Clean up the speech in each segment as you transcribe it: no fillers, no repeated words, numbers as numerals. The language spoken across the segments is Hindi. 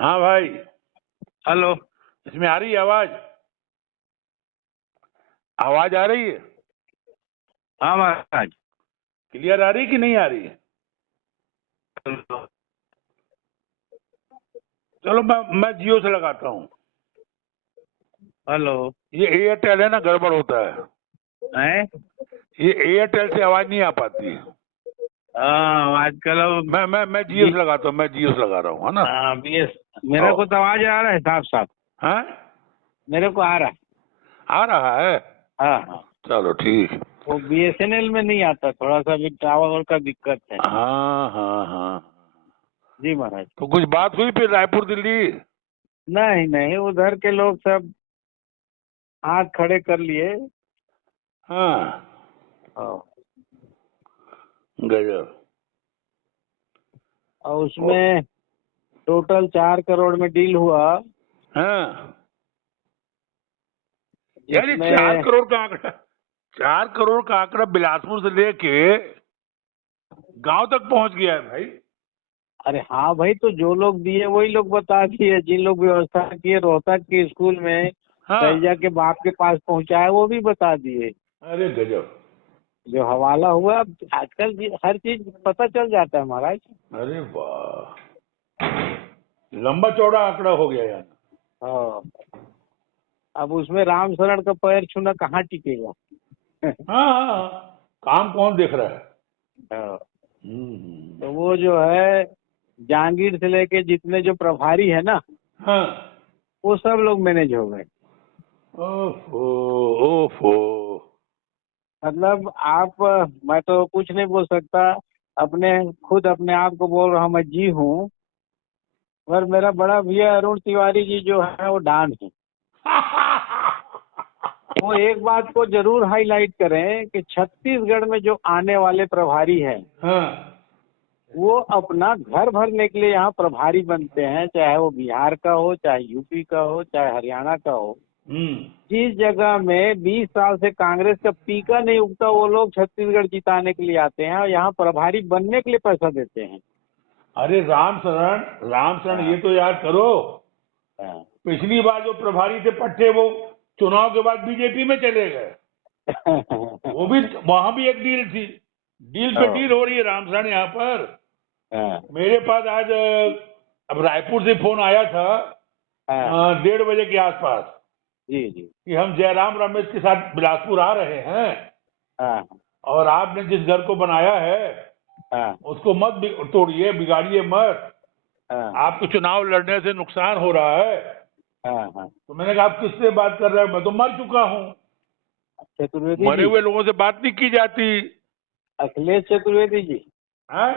हाँ भाई, हेलो। इसमें आ रही है आवाज? आवाज आ रही है? हाँ महाराज। क्लियर आ रही कि नहीं आ रही है? चलो मैं जियो से लगाता हूँ। हेलो। ये एयरटेल है ना, गड़बड़ होता है। हैं? ये एयरटेल से आवाज नहीं आ पाती है। हाँ, आजकल अब मैं जियो से लगाता हूँ, मैं जियो से लगा रहा हूँ, है ना? BS मेरे को तो आवाज आ रहा है साफ साफ। हाँ, मेरे को आ रहा है। आ रहा है। हाँ हाँ। चलो ठीक। वो BSNL में नहीं आता, थोड़ा सा भी टावर का दिक्कत है। हाँ हाँ हाँ। जी महाराज। तो कुछ बात हुई फिर रायपुर दिल्ली? नहीं नहीं, उधर के लोग सब हाथ खड़े कर लिए। हाँ, हाँ। गजब। और उसमें टोटल 4 करोड़ में डील हुआ, हाँ, यार ये जिसमें 4 करोड़ का आंकड़ा, 4 करोड़ का आंकड़ा बिलासपुर से लेके गांव तक पहुंच गया है भाई। अरे हाँ भाई, तो जो लोग दिए वही लोग बता दिए। जिन लोग व्यवस्था किए रोहतक के स्कूल में हाँ, सैजा के बाप के पास पहुंचाए, वो भी बता दिए। अरे गजब। जो हवाला हुआ, अब आजकल हर चीज पता चल जाता है महाराज। अरे वाह, लंबा चौड़ा आंकड़ा हो गया यार। हाँ। अब उसमें राम शरण का पैर छूना कहाँ टिकेगा। हाँ हाँ हाँ, काम कौन देख रहा है? हाँ। हम्म। तो वो जो है, जहांगीर से लेके जितने जो प्रभारी है ना, हाँ। वो सब लोग मैनेज हो गए। ओफो, ओफो। मतलब आप, मैं तो कुछ नहीं बोल सकता, अपने खुद अपने आप को बोल रहा हूँ मैं जी हूँ। पर मेरा बड़ा भैया अरुण तिवारी जी जो है वो डॉन है। वो एक बात को जरूर हाईलाइट करें कि छत्तीसगढ़ में जो आने वाले प्रभारी हैं, हाँ। वो अपना घर भरने के लिए यहाँ प्रभारी बनते हैं, चाहे वो बिहार का हो, चाहे यूपी का हो, चाहे हरियाणा का हो। हम्म। जिस जगह में 20 साल से कांग्रेस का पीका नहीं उगता, वो लोग छत्तीसगढ़ जिताने के लिए आते हैं और यहाँ प्रभारी बनने के लिए पैसा देते हैं। अरे राम शरण, राम शरण, हाँ ये तो याद करो। हाँ। पिछली बार जो प्रभारी थे पट्टे, वो चुनाव के बाद बीजेपी में चले गए। वो भी, वहां भी एक डील थी। डील पे हाँ डील हो रही है राम शरण यहाँ पर। हाँ मेरे पास आज अब रायपुर से फोन आया था हाँ। 1:30 बजे के आसपास जी जी। कि हम जयराम रमेश के साथ बिलासपुर आ रहे हैं, हाँ और आपने जिस घर को बनाया है हाँ उसको मत तोड़िए, बिगाड़िए मत। हाँ आपको चुनाव लड़ने से नुकसान हो रहा है। हाँ हाँ। तो मैंने कहा, आप किससे बात कर रहे हो? मैं तो मर चुका हूँ। चतुर्वेदी मरे जी, हुए लोगों से बात नहीं की जाती। अखिलेश चतुर्वेदी जी है?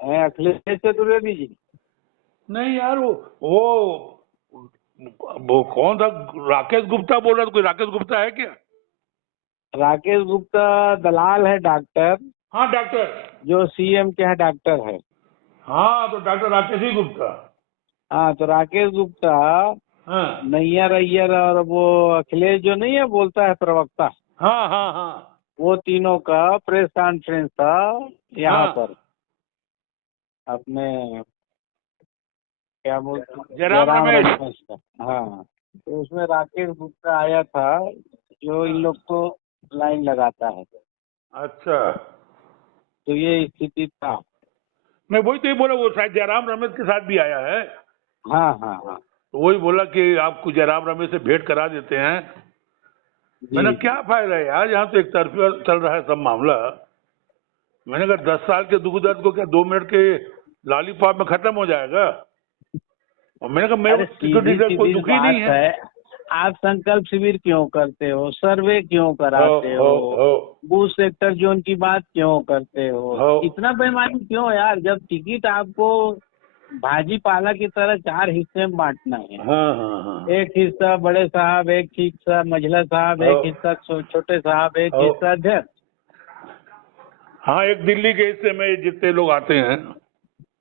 हैं, अखिलेश चतुर्वेदी जी। नहीं यार, वो कौन था? राकेश गुप्ता बोल रहा था। कोई राकेश गुप्ता है क्या? राकेश गुप्ता दलाल है, डॉक्टर, हाँ, डॉक्टर। जो CM के यहाँ डॉक्टर है। हाँ, तो डॉक्टर राकेश ही गुप्ता। हाँ, तो राकेश गुप्ता, हाँ नैयर अय्यर और वो अखिलेश जो नहीं है बोलता है प्रवक्ता, हाँ हाँ हाँ वो तीनों का प्रेस कॉन्फ्रेंस था यहाँ हाँ। पर, अपने क्या बोलते हैं, जयराम जयराम रमेश। रमेश का। हाँ, तो उसमें राकेश गुप्ता आया था, जो इन लोग को लाइन लगाता है। अच्छा, तो ये स्थिति था। मैं वही तो ही बोला, वो शायद जयराम रमेश के साथ भी आया है। हाँ हाँ हाँ। तो वही बोला कि आपको जयराम रमेश से भेंट करा देते हैं। मैंने जी क्या जी। फायदा है यार, यहाँ तो एक तरफा चल रहा है सब मामला। मैंने कहा 10 साल के दुख दर्द को क्या 2 मिनट के लॉलीपॉप में खत्म हो जाएगा? और मैंने कहा, मेरे को अरे सिक्योरिटी सीधी से कोई सीधी दुखी नहीं बात है। है, आप संकल्प शिविर क्यों करते हो, सर्वे क्यों हो कराते हो हो, हो बूथ सेक्टर जोन की बात क्यों करते हो, हो। इतना बेईमानी क्यों यार? जब टिकट आपको भाजी पाला की तरह 4 हिस्से में बांटना है, हाँ हाँ हाँ। एक हिस्सा बड़े साहब, एक हिस्सा मझला साहब, हो एक हिस्सा छोटे साहब, एक हो। हिस्सा अध्यक्ष, हाँ, एक दिल्ली के हिस्से में जितने लोग आते हैं।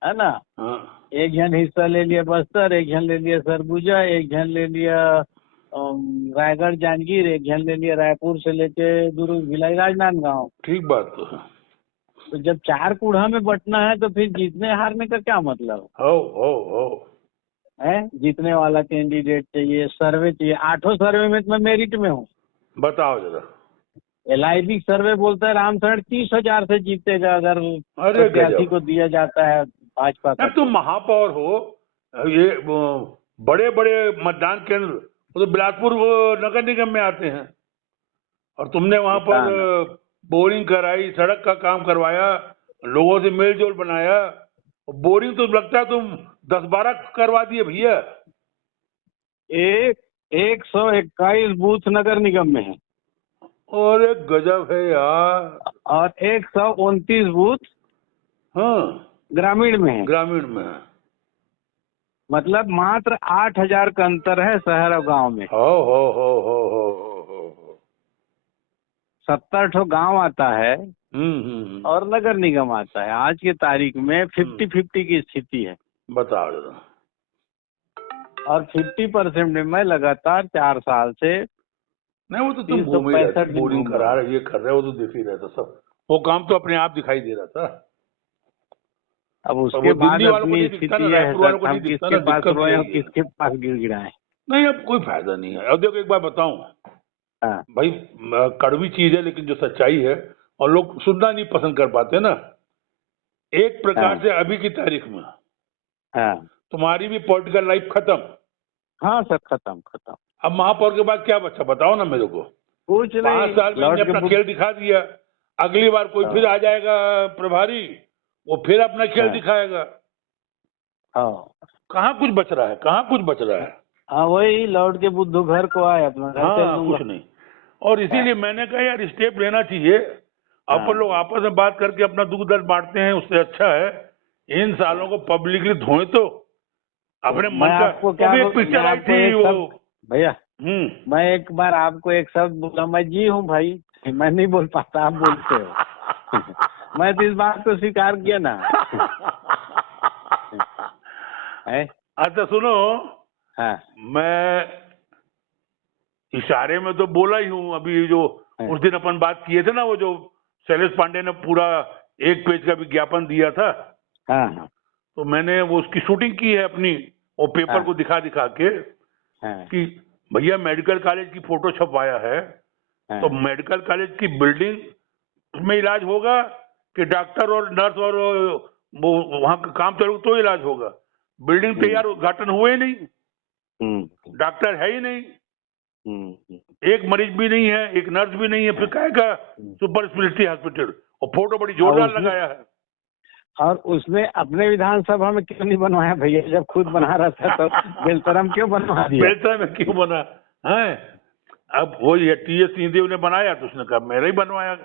है ना। हाँ एक जन हिस्सा ले लिया बस्तर, एक जन ले लिया सरगुजा, एक जन ले लिया रायगढ़ जांजगीर, एक जन ले लिया रायपुर से लेके दुर्ग भिलाई राजनांदगांव। ठीक बात तो है। तो जब 4 कूढ़ा में बंटना है तो फिर जीतने हारने का क्या मतलब? हो हो हो। है, जीतने वाला कैंडिडेट चाहिए, सर्वे चाहिए। 8 सर्वे में तो मैं मेरिट में हूँ। बताओ जरा। LIB सर्वे बोलता है रामचरण 30,000 से जीतेगा अगर अरे प्रत्याशी गजब। को दिया जाता है भाजपा का। अब तुम महापौर हो, ये बड़े बड़े मतदान केंद्र वो तो बिलासपुर वो नगर निगम में आते हैं, और तुमने वहां पर बताना। बोरिंग कराई, सड़क का काम करवाया, लोगों से मेलजोल बनाया। बोरिंग तो लगता है तुम 10-12 करवा दिए भैया। 121 बूथ नगर निगम में है अरे गजब है यार। और 129 बूथ हाँ, ग्रामीण में है। ग्रामीण में है। मतलब मात्र 8,000 का अंतर है शहर और गांव में। हो। 70 ठो गांव आता है हम्म। और नगर निगम आता है। आज की तारीख में 50-50 की स्थिति है। बताओ जरा। और 50% में मैं लगातार 4 साल से नहीं, वो तो तुम घूम ही रहे थे, 365 दिन बोरिंग घूम रहा करा हूँ। रहे, ये कर रहे हो, तो दिख ही रहा था सब। वो काम तो अपने आप दिखाई दे रहा था। अब पर उसके वो बाद दिल्ली वालों को अपनी नहीं दिखता ना, स्थिति ये है रायपुर सर, वालों को नहीं हम दिखता किसके ना, पास दिक्कत रोए और यही है। किसके पास गिड़गिड़ाए। नहीं, अब कोई फायदा नहीं है। अब देखो, एक बार बताऊं हाँ भाई, कड़वी चीज है लेकिन जो सच्चाई है, और लोग सुनना नहीं पसंद कर पाते ना। एक प्रकार हाँ से अभी की तारीख में हाँ तुम्हारी भी पॉलिटिकल लाइफ खत्म। हाँ सर, खत्म। अब महापौर के बाद क्या बचा, बताओ ना मेरे को। कुछ 5 नहीं, साल में इनने लौट के अपना खेल दिखा दिया। अगली बार कोई फिर आ जाएगा प्रभारी, वो फिर अपना खेल दिखाएगा। हाँ कहाँ कुछ बच रहा है, कहाँ कुछ बच रहा है। हाँ, वही लौट के बुद्धू घर को आए, अपना घर चल हाँ, दूंगा। कुछ नहीं। और इसीलिए मैंने कहा यार, स्टेप लेना चाहिए। अपन लोग आपस में बात करके अपना दुख दर्द बांटते हैं, उससे अच्छा है इन सालों को पब्लिकली धोए तो अपने मैं मन का। आपको वो क्या भी एक मैं पिक्चर आई आपको थी एक वो। शब्द भैया, मैं एक बार आपको एक शब्द बोला, मैं जी हूँ भाई, मैं नहीं बोल पाता, आप बोलते हो। मैं तो इस बात को स्वीकार किया ना। है? अच्छा सुनो, हाँ मैं इशारे में तो बोला ही हूँ। अभी जो उस दिन अपन बात किए थे ना, वो जो शैलेश पांडे ने पूरा 1 पेज का विज्ञापन दिया था, हाँ तो मैंने वो उसकी शूटिंग की है अपनी, वो पेपर को दिखा दिखा के हाँ कि भैया मेडिकल कॉलेज की फोटो छपवाया है, तो मेडिकल कॉलेज की बिल्डिंग में इलाज होगा कि डॉक्टर और नर्स और वो वहां का काम चलो तो इलाज होगा। बिल्डिंग तैयार, उद्घाटन हुए नहीं, डॉक्टर है ही नहीं, एक मरीज भी नहीं है, एक नर्स भी नहीं है, फिर काहे का सुपर स्पेशलिटी हॉस्पिटल। और फोटो बड़ी जोरदार लगाया है। और उसने अपने विधानसभा में क्यों नहीं बनवाया भैया, जब खुद बना रहा था तो बेलतरम क्यों बनवा दिया? बेलतरम में क्यों बना है? अब वही है, TS सिंहदेव ने बनाया तो उसने कहा मेरा ही बनवाया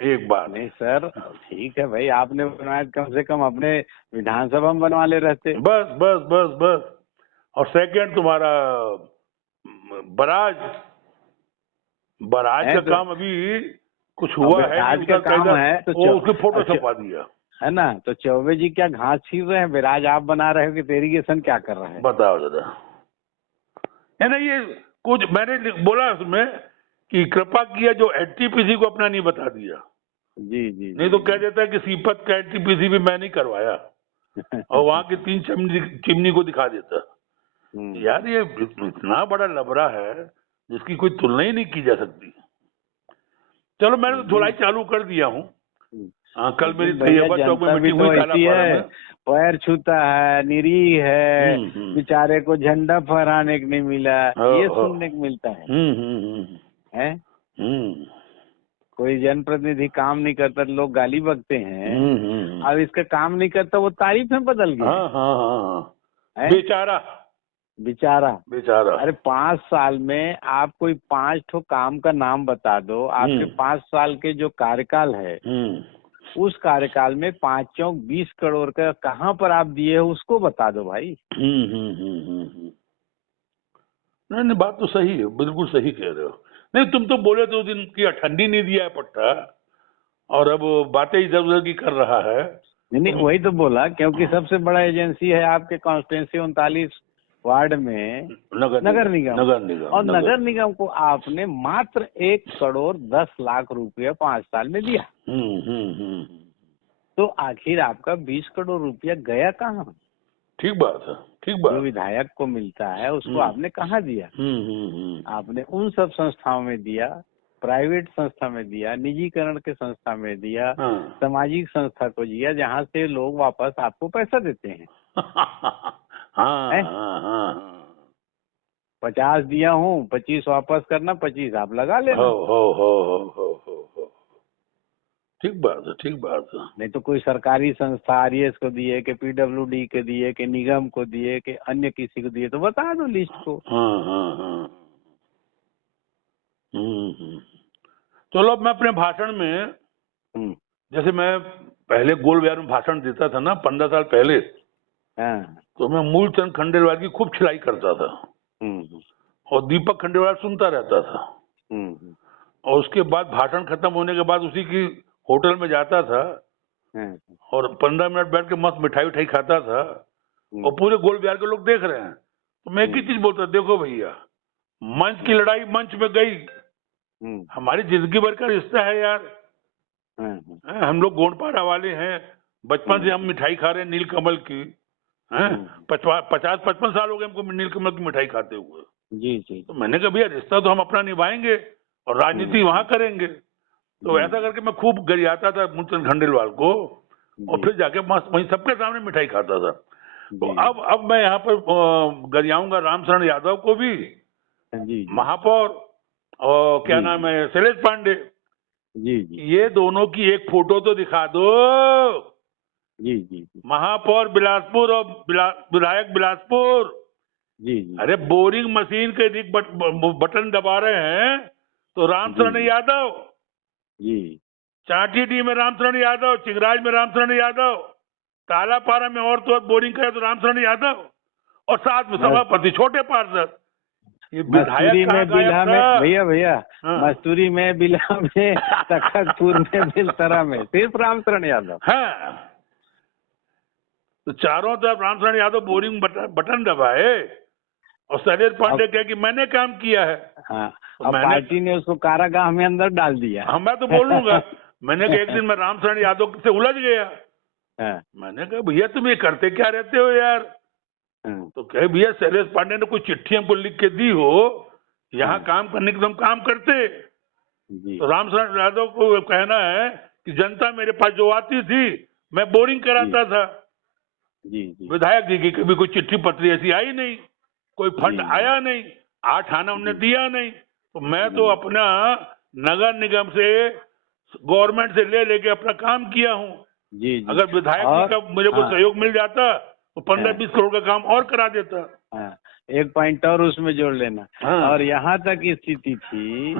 एक बार। नहीं सर, ठीक है भाई, आपने बनवाया, कम से कम अपने विधानसभा में बनवा ले रहते। बस बस बस बस। और सेकंड तुम्हारा बराज का काम अभी कुछ हुआ है आज नहीं, का उधर काम है तो वो उसकी फोटो छपवा दिया है ना। तो चौबे जी क्या घास छील रहे हैं, विराज आप बना रहे हो कि इरिगेशन क्या कर रहे हैं? बताओ जरा। है ना, ये कुछ मैंने बोला उसमें कि कृपा किया जो NTPC को अपना नहीं बता दिया। जी नहीं तो कह देता है कि सीपत का NTPC भी मैं नहीं करवाया, और वहां की 3 चिमनी को दिखा देता। यार ये इतना बड़ा लबड़ा है जिसकी कोई तुलना ही नहीं की जा सकती। चलो मैंने तो धुलाई चालू कर दिया हूँ। कल मेरी तैयबा चौक में मीटिंग हुई कालापाड़ा में। पैर छूता है, निरीह है, बेचारे को झंडा फहराने को नहीं मिला, ये सुनने को मिलता है। कोई जनप्रतिनिधि काम नहीं करता तो लोग गाली बकते हैं। अब इसका काम नहीं करता वो तारीफ में बदल गई। बेचारा। अरे 5 साल में आप कोई 5 ठो काम का नाम बता दो। आपके 5 साल के जो कार्यकाल है, उस कार्यकाल में 5-20 करोड़ का कहाँ पर आप दिए हो उसको बता दो भाई। नहीं, बात तो सही है, बिल्कुल सही कह रहे हो। नहीं, तुम तो बोले तो उस दिन की ठंडी नहीं दिया है पट्टा, और अब बातें इधर उधर की कर रहा है। नहीं, वही तो बोला, क्योंकि सबसे बड़ा एजेंसी है आपके कॉन्स्टिट्यूंसी 39 वार्ड में नगर निगम। और नगर निगम को आपने मात्र 1,10,00,000 रुपया 5 साल में दिया। तो आखिर आपका 20 करोड़ रुपया गया कहाँ? ठीक बात है, ठीक बात। जो विधायक को मिलता है उसको आपने कहाँ दिया? आपने उन सब संस्थाओं में दिया, प्राइवेट संस्था में दिया, निजीकरण के संस्था में दिया, सामाजिक संस्था को दिया, जहाँ से लोग वापस आपको पैसा देते हैं। हाँ, 50 दिया हूँ, 25 वापस करना, 25 आप लगा लेना। हो। ठीक बात है, ठीक बात है। नहीं तो कोई सरकारी संस्था आरईएस को दिए कि पीडब्ल्यूडी के दिए कि निगम को दिए कि अन्य किसी को दिए, तो बता दो लिस्ट को। हाँ। चलो, अब मैं अपने भाषण में, जैसे मैं पहले गोल बिहार में भाषण देता था ना 15 साल पहले, तो मैं मूलचंद खंडेलवाल की खूब खिलाई करता था और दीपक खंडेलवाल सुनता रहता था। और उसके बाद भाषण खत्म होने के बाद उसी की होटल में जाता था और 15 मिनट बैठ के मस्त मिठाई उठाई खाता था और पूरे गोल बिहार के लोग देख रहे हैं। तो मैं एक ही चीज बोलता, देखो भैया, मंच की लड़ाई मंच में गई, हमारी जिंदगी भर का रिश्ता है यार। हम लोग गोंडपाड़ा वाले हैं, बचपन से हम मिठाई खा रहे हैं नीलकमल की। 50-55 साल हो गए हमको नीलकमल की मिठाई खाते हुए। जी। तो मैंने कहा भैया, रिश्ता तो हम अपना निभाएंगे और राजनीति वहां करेंगे। तो ऐसा करके मैं खूब गरियाता था मूलचंद खंडेलवाल को और फिर जाके मस्त वहीं सबके सामने मिठाई खाता था। तो अब मैं यहाँ पर गरियाऊंगा रामशरण यादव को भी, महापौर और क्या नाम है, शैलेश पांडे जी, ये दोनों की एक फोटो तो दिखा दो। जी। महापौर बिलासपुर और विधायक बिलासपुर जी। अरे बोरिंग मशीन के बटन दबा रहे हैं तो रामशरण यादव जी, चाटीडी में रामशरण यादव, चिंगराज में रामशरण यादव, तालापारा में और तो बोरिंग करे तो रामशरण यादव और साथ में सभापति छोटे पार्षद। ये मस्तूरी में बिल्हा में भैया मस्तूरी में बिल्हा में तखतपुर में बिलसरा में सिर्फ रामशरण यादव। हाँ, तो चारों तरफ रामशरण यादव बोरिंग बटन दबाए और शैलेश पांडे कहे कि मैंने काम किया है। हाँ, तो पार्टी ने उसको कारागाह में अंदर डाल दिया। हाँ, मैं तो बोलूंगा मैंने कहा एक दिन मैं रामशरण यादव से उलझ गया। मैंने कहा भैया तुम ये करते क्या रहते हो यार? तो कहे भैया शैलेश पांडे ने कोई चिट्ठी हमको लिख के दी हो, यहाँ काम करने के तुम काम करते। तो रामशरण यादव को कहना है कि जनता मेरे पास जो आती थी मैं बोरिंग कराता था। विधायक जी की कभी कोई चिट्ठी पत्री ऐसी आई नहीं, कोई फंड आया नहीं, 8 आना उन्होंने दिया नहीं। तो मैं तो अपना नगर निगम से, गवर्नमेंट से लेके अपना काम किया हूँ। अगर विधायक जी का मुझे कोई सहयोग मिल जाता तो 15-20 करोड़ का काम और करा देता। एक पॉइंट और उसमें जोड़ लेना। और यहाँ तक स्थिति थी,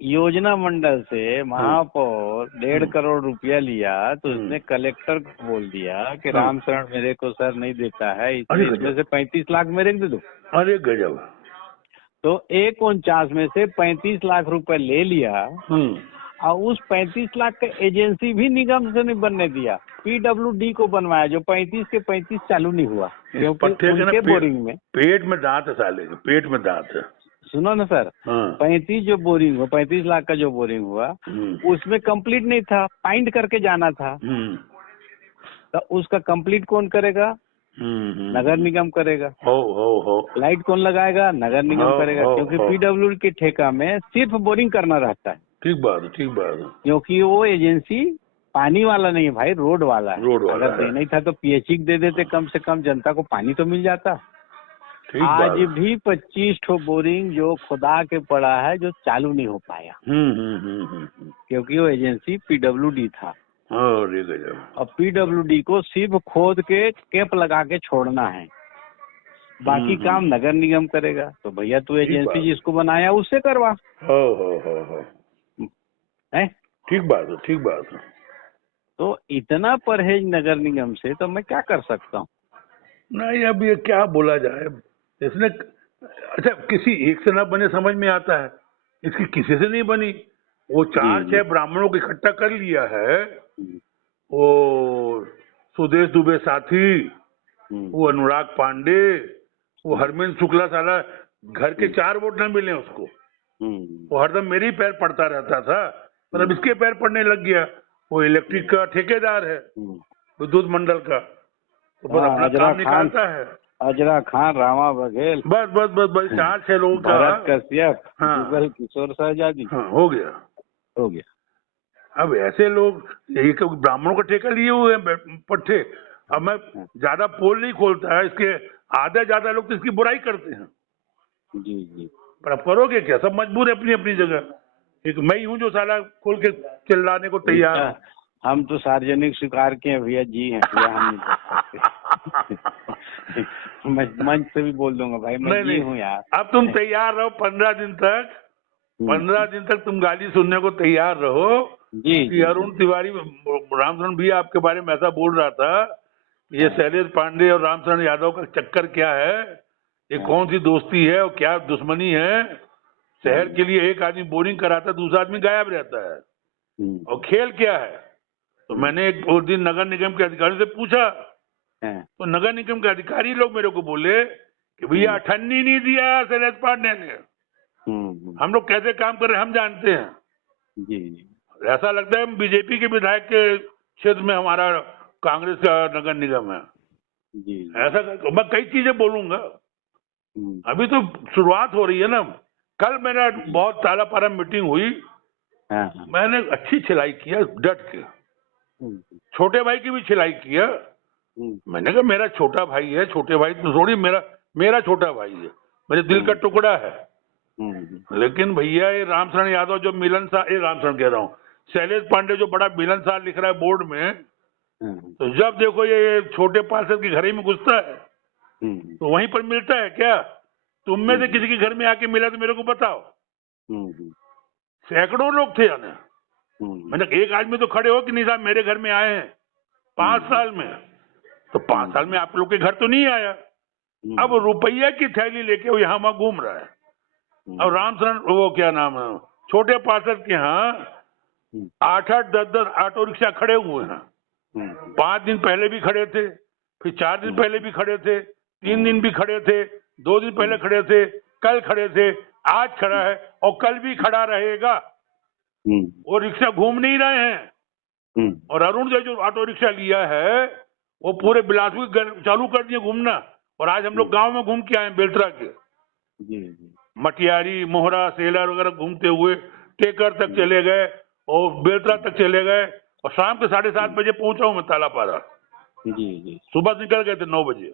योजना मंडल से महापौर 1.5 करोड़ रुपया लिया तो उसने कलेक्टर को बोल दिया कि रामशरण मेरे को सर नहीं देता है, इसलिए इसमें से 35 लाख मेरे को दे दो। अरे गजब। तो 149 में से 35 लाख रुपए ले लिया और उस 35 लाख का एजेंसी भी निगम से नहीं बनने दिया, पीडब्ल्यूडी को बनवाया, जो 35 के 35 चालू नहीं हुआ क्योंकि उनके बोरिंग में पेट में दांत है, साले के पेट में दांत है। सुनो ना सर, 35 जो बोरिंग हुआ, 35 लाख का जो बोरिंग हुआ उसमें कंप्लीट नहीं था, फाइंड करके जाना था। तो उसका कंप्लीट कौन करेगा? नगर निगम करेगा। लाइट कौन लगाएगा? नगर निगम करेगा, क्योंकि पीडब्ल्यूडी के ठेका में सिर्फ बोरिंग करना रहता है। ठीक बात है, ठीक बात है। क्योंकि वो एजेंसी पानी वाला नहीं है भाई, रोड वाला है। अगर देना ही था तो पीएचई दे देते, कम से कम जनता को पानी तो मिल जाता। आज भी 25 ठो बोरिंग जो खुदा के पड़ा है जो चालू नहीं हो पाया क्योंकि वो एजेंसी पीडब्ल्यूडी था। और पीडब्ल्यूडी को सिर्फ खोद के कैप लगा के छोड़ना है, बाकी काम नगर निगम करेगा। तो भैया तू एजेंसी जिसको बनाया उससे करवा। ठीक बात है, ठीक बात है। तो इतना परहेज नगर निगम से तो मैं क्या कर सकता हूँ? नहीं, अब ये क्या बोला जाए, इसने अच्छा किसी एक से ना बने समझ में आता है, इसकी किसी से नहीं बनी। वो 4-6 ब्राह्मणों को इकट्ठा कर लिया है, वो सुदेश दुबे साथी, वो अनुराग पांडे, वो हरमेंद्र शुक्ला, साला घर के 4 वोट न मिले उसको। वो हरदम मेरे ही पैर पड़ता रहता था, पर अब इसके पैर पड़ने लग गया। वो इलेक्ट्रिक का ठेकेदार है, विद्युत मंडल का। तो बस अपना अजरा काम खान, निकालता है। अजरा खान, रामा बघेल, बस बस बस बस 4-6 लोगों का। भरत कश्यप, हाँ। जुगल किशोर शहजादी, हाँ, हो गया। हो गया। अब ऐसे लोग एक ब्राह्मणों का ठेका लिए हुए हैं पट्टे। अब मैं ज्यादा पोल नहीं खोलता है इसके, आधे ज्यादा लोग तो इसकी बुराई करते हैं। जी जी। पर अब करोगे क्या, सब मजबूर है अपनी अपनी जगह। एक मैं ही हूँ जो साला खोल के चिल्लाने को तैयार हूँ। हम तो सार्वजनिक स्वीकार के हैं भैया, जी हैं भैया, हम नहीं बोल सकते। मैं मंच से भी बोल दूंगा भाई, मैं जी हूँ यार। अब तुम तैयार रहो 15 दिन तक, 15 दिन तक तुम गाली सुनने को तैयार रहो जी। कि अरुण तिवारी, रामचरण भी आपके बारे में ऐसा बोल रहा था, ये शैलेश पांडे और रामचरण यादव का चक्कर क्या है, ये कौन सी दोस्ती है और क्या दुश्मनी है। शहर के लिए एक आदमी बोरिंग कराता है, दूसरा आदमी गायब रहता है, और खेल क्या है। तो मैंने एक दिन नगर निगम के अधिकारी से पूछा, तो नगर निगम के अधिकारी लोग मेरे को बोले कि भैया अठन्नी नहीं दिया शैलेश पांडे ने, हम लोग कैसे काम कर रहे हैं हम जानते हैं। जी। ऐसा लगता है बीजेपी के विधायक के क्षेत्र में हमारा कांग्रेस का नगर निगम है। जी। ऐसा मैं कई चीजें बोलूंगा, अभी तो शुरुआत हो रही है ना। कल मेरा बहुत ताला पारा मीटिंग हुई, मैंने अच्छी छिलाई किया डट के, छोटे भाई की भी छिलाई किया। मैंने कहा मेरा छोटा भाई है, छोटे भाई तो थोड़ी, मेरा छोटा भाई है, मेरे दिल का टुकड़ा है। लेकिन भैया ये रामचरण यादव जो मिलनसार, ये रामचरण कह रहा हूँ, शैलेश पांडे जो बड़ा मिलनसार लिख रहा है बोर्ड में, तो जब देखो ये छोटे पार्षद के घर ही में घुसता है तो वहीं पर मिलता है क्या। तुम में से किसी के घर में आके मिला तो मेरे को बताओ। सैकड़ों लोग थे आने, मैंने एक आदमी तो खड़े हो कि नहीं साहब मेरे घर में आए हैं 5 साल में, तो 5 साल में आप लोग के घर तो नहीं आया। अब रुपया की थैली लेके वो यहाँ वहां घूम रहा है। और रामचरण, वो क्या नाम है, छोटे पार्षद के यहाँ 8-8, 10-10 ऑटो रिक्शा खड़े हुए हैं। 5 दिन पहले भी खड़े थे, फिर 4 दिन पहले भी खड़े थे, 3 दिन भी खड़े थे, 2 दिन पहले खड़े थे, कल खड़े थे, आज खड़ा है और कल भी खड़ा रहेगा। वो रिक्शा घूम नहीं रहे हैं। और अरुण जो ऑटो रिक्शा लिया है वो पूरे बिलासपुर चालू कर दिए घूमना। और आज हम लोग गांव में घूम के आए बेलतरा के, मटियारी, मोहरा, सेलर वगैरह घूमते हुए टेकर तक चले गए और बेलतरा तक चले गए, और शाम के 7:30 बजे पहुंचा हूं मैं तालापारा। सुबह निकल गए थे 9 बजे।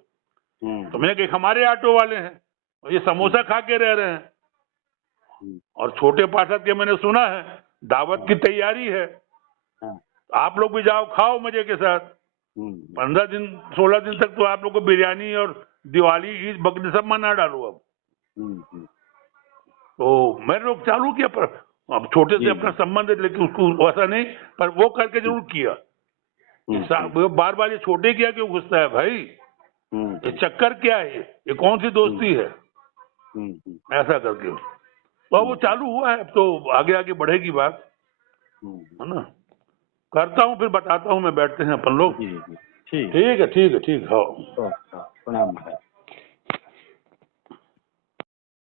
तो मैंने कहा हमारे ऑटो वाले हैं और ये समोसा खा के रह रहे हैं। और छोटे पार्षद के मैंने सुना है दावत की तैयारी है, आप लोग भी जाओ खाओ मजे के साथ। 15 दिन 16 दिन तक तो आप लोग को बिरयानी और दिवाली, ईद, बकरी सब मना डालो। अब तो मैंने लोग चालू किया, पर अब छोटे से अपना संबंध है, लेकिन उसको वैसा नहीं, पर वो करके जरूर किया। बार बार ये छोटे किया क्यों घुसता है भाई, ये चक्कर क्या है, ये कौन सी दोस्ती है, ऐसा करके। तो वो चालू हुआ है, तो आगे आगे बढ़ेगी बात, है ना। करता हूँ फिर बताता हूँ मैं, बैठते हैं अपन लोग। ठीक है। हाँ, प्रणाम।